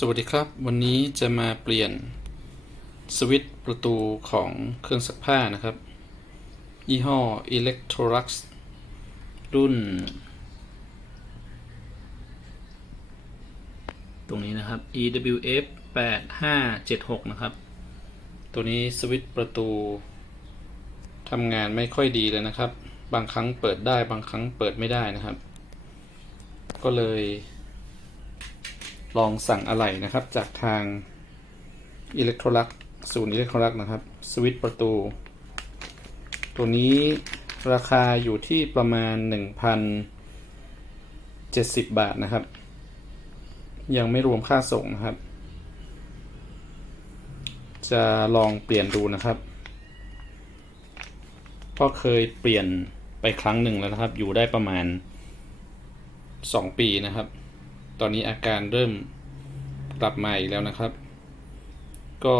สวัสดีครับ วันนี้จะมาเปลี่ยนสวิตช์ประตูของเครื่องซักผ้านะครับ ยี่ห้อ Electrolux รุ่น ตรงนี้นะครับ EWF 8576 นะครับ ตัวนี้สวิตช์ประตูทำงานไม่ค่อยดีเลยนะครับ บางครั้งเปิดได้บางครั้งเปิดไม่ได้นะครับ ก็เลย ลองสั่งอะไหล่นะครับ จากทางอิเล็กโทรลักศูนย์อิเล็กโทรลักนะครับ สวิตช์ประตู ตัวนี้ราคาอยู่ที่ประมาณ 1,070 บาทนะครับ ยังไม่รวมค่าส่งนะครับ จะลองเปลี่ยนดูนะครับก็เคยเปลี่ยนไปครั้งหนึ่งแล้วนะครับ อยู่ได้ประมาณ 2 ปีนะครับ ตอนนี้อาการเริ่ม กลับมาอีกแล้วนะครับ ก็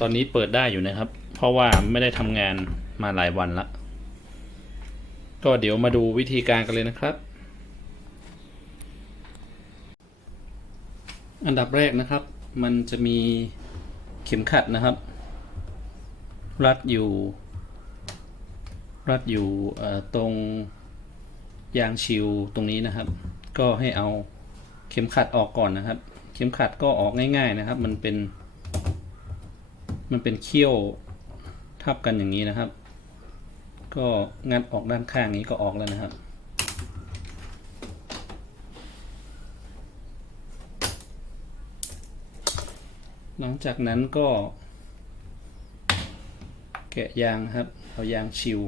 ตอนนี้เปิดได้อยู่นะครับ เพราะว่าไม่ได้ทำงานมาหลายวันละ ก็เดี๋ยวมาดูวิธีการกันเลยนะครับ อันดับแรกนะครับ มันจะมีเข็มขัดนะครับ รัดอยู่ รัดอยู่ตรงยางชิวตรงนี้นะครับ ก็ให้เอา ข็มขัดออกก่อนนะครับ เข็มขัดก็ออกง่าย ๆนะครับ มันเป็น มันเป็นเขี้ยวทับกันอย่างนี้นะครับ ก็งัดออกด้านข้างนี้ก็ออกแล้วนะครับ หลังจากนั้นก็ แกะยางครับ เอายางชิว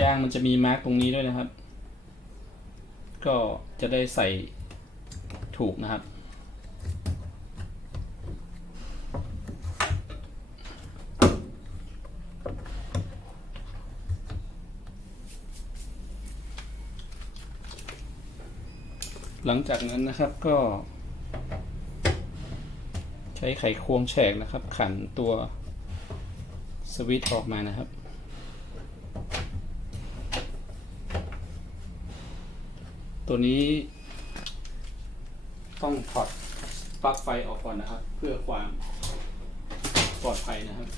ยางมันจะมีมาร์กตรงนี้ด้วยนะครับ ก็จะได้ใส่ถูกนะครับ หลังจากนั้นนะครับก็ ใช้ไขควงแฉกนะครับ ขันตัวสวิตช์ออกมานะครับ ตัวนี้ ต้องถอดปลั๊กไฟออกก่อนนะครับ เพื่อความปลอดภัยนะครับ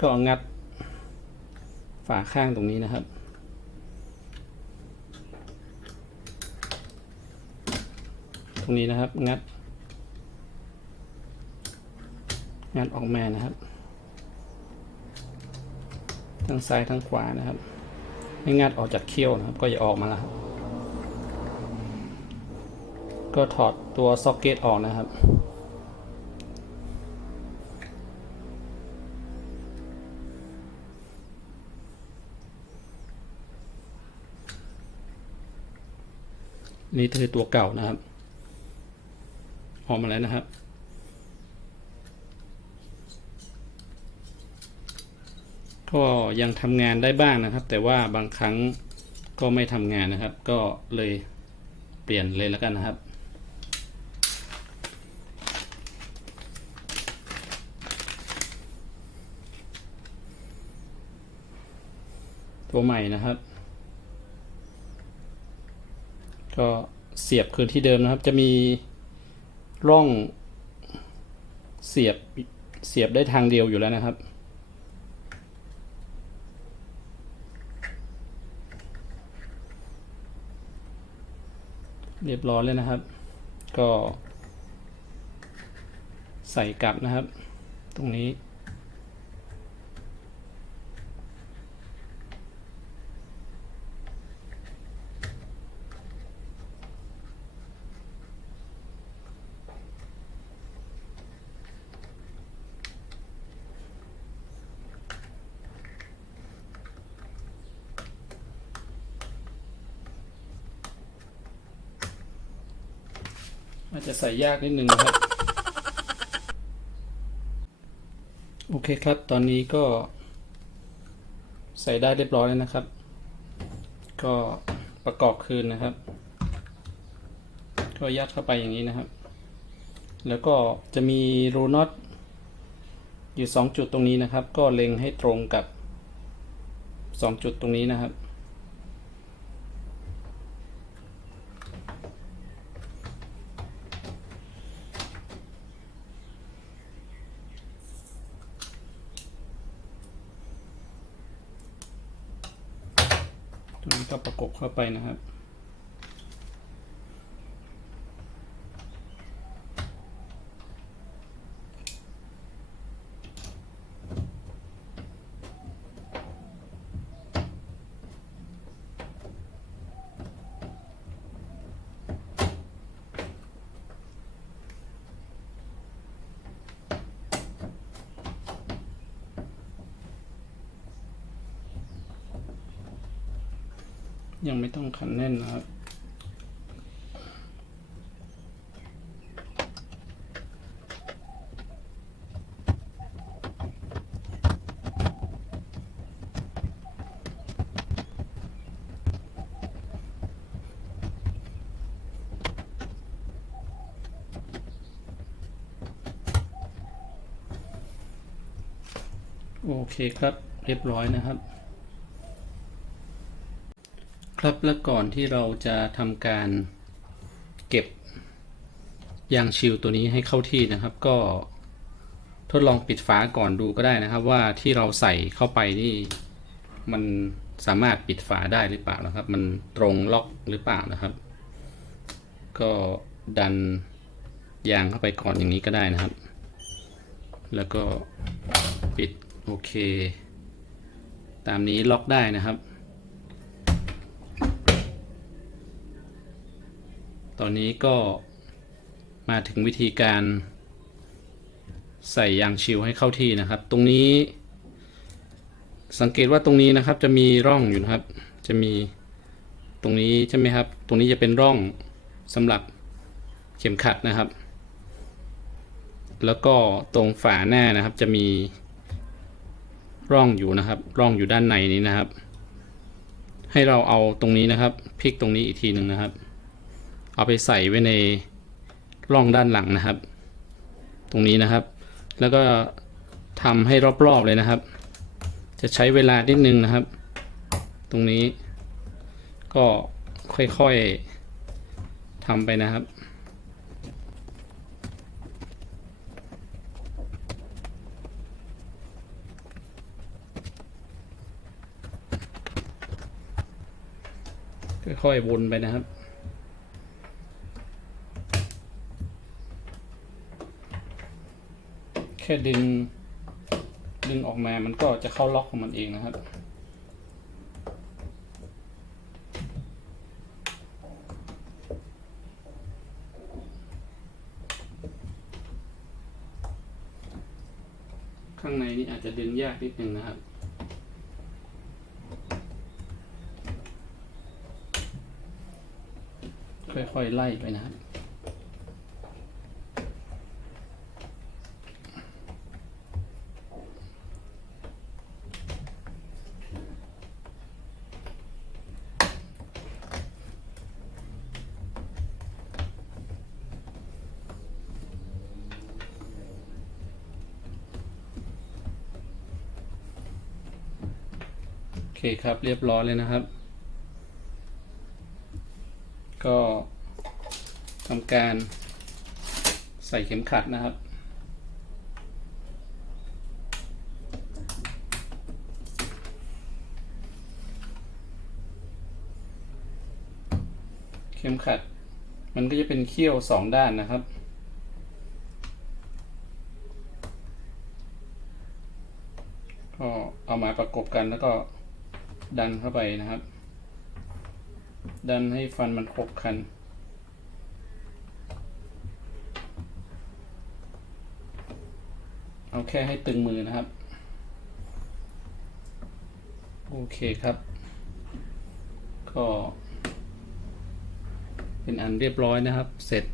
ก็งัดฝาข้างตรงนี้นะครับ ตรงนี้นะครับงัด งัดออกมานะครับ ทั้งซ้ายทั้งขวานะครับไม่งัดออกจากเขี้ยวนะครับ ก็จะออกมาแล้วครับก็ถอดตัวซ็อกเก็ตออกนะครับ นี่คือตัวเก่านะครับออกมาแล้วนะครับ ก็ยังทำงานได้บ้างนะครับ แต่ว่าบางครั้งก็ไม่ทำงานนะครับ ก็เลยเปลี่ยนเลยแล้วกันนะครับตัวใหม่นะครับ ก็เสียบคืนที่เดิมนะครับ จะมีร่องเสียบเสียบได้ทางเดียวอยู่แล้วนะครับ เรียบร้อยเลยนะครับ ก็ใส่กลับนะครับ ตรงนี้ จะใส่ยากนิดนึงนะครับ โอเคครับ ตอนนี้ก็ ใส่ได้เรียบร้อยแล้วนะครับ ก็ประกอบคืนนะครับ ก็ยัดเข้าไปอย่างนี้นะครับ แล้วก็จะมีรูน็อตอยู่สองจุดตรงนี้นะครับ ก็เล็งให้ตรงกับสองจุดตรงนี้นะครับ ก็ประกบเข้าไปนะครับ ยังไม่ต้องขันแน่นนะครับ โอเคครับ เรียบร้อยนะครับ ครับและก่อนที่เราจะทำการเก็บยางชิลตัวนี้ให้เข้าที่นะครับ ก็ทดลองปิดฝาก่อนดูก็ได้นะครับ ว่าที่เราใส่เข้าไปนี่มันสามารถปิดฝาได้หรือเปล่านะครับ มันตรงล็อกหรือเปล่านะครับ ก็ดันยางเข้าไปก่อนอย่างนี้ก็ได้นะครับ แล้วก็ปิดโอเค ตามนี้ล็อกได้นะครับ ตอนนี้ก็มาถึงวิธีการใส่ยางชิลให้เข้าที่นะครับ ตรงนี้สังเกตว่าตรงนี้นะครับจะมีร่องอยู่นะครับ จะมีตรงนี้ใช่ไหมครับ ตรงนี้จะเป็นร่องสำหรับเข็มขัดนะครับ แล้วก็ตรงฝาหน้านะครับจะมีร่องอยู่นะครับ ร่องอยู่ด้านในนี้นะครับ ให้เราเอาตรงนี้นะครับพลิกตรงนี้อีกทีหนึ่งนะครับ เอาไปใส่ไว้ในร่องด้านหลังนะครับ ตรงนี้นะครับ แล้วก็ทำให้รอบๆเลยนะครับ จะใช้เวลานิดนึงนะครับ ตรงนี้ ก็ค่อยๆทำไปนะครับค่อยๆวนไปนะครับ ค่ดึง ดึงออกมา มันก็จะเข้าล็อกของมันเองนะครับข้างในนี่อาจจะดึงยากนิดนึงนะครับค่อยๆไล่ไปนะครับ เคครับเรียบร้อยเลยนะครับ ก็ทำการใส่เข็มขัดนะครับ เข็มขัด มันก็จะเป็นเขี้ยวสองด้านนะครับก็เอามาประกบกันแล้วก็ ดันเข้าไปนะครับ ดันให้ฟันมันคบคัน เอาแค่ให้ตึงมือนะครับ โอเคครับ ก็เป็นอันเรียบร้อยนะครับ เสร็จ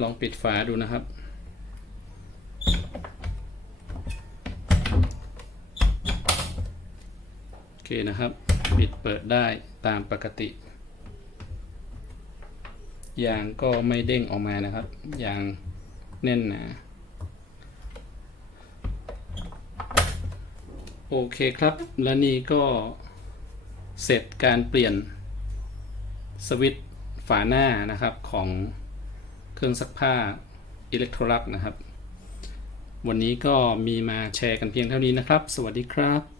ลองปิดฝาดูนะครับ โอเคนะครับ ปิดเปิดได้ตามปกติ ยางก็ไม่เด้งออกมานะครับ ยางแน่นหนาโอเคครับ และนี่ก็เสร็จการเปลี่ยนสวิตช์ฝาหน้านะครับของเครื่องซักผ้าอิเล็กโทรลักนะครับ วันนี้ก็มีมาแชร์กันเพียงเท่านี้นะครับ สวัสดีครับ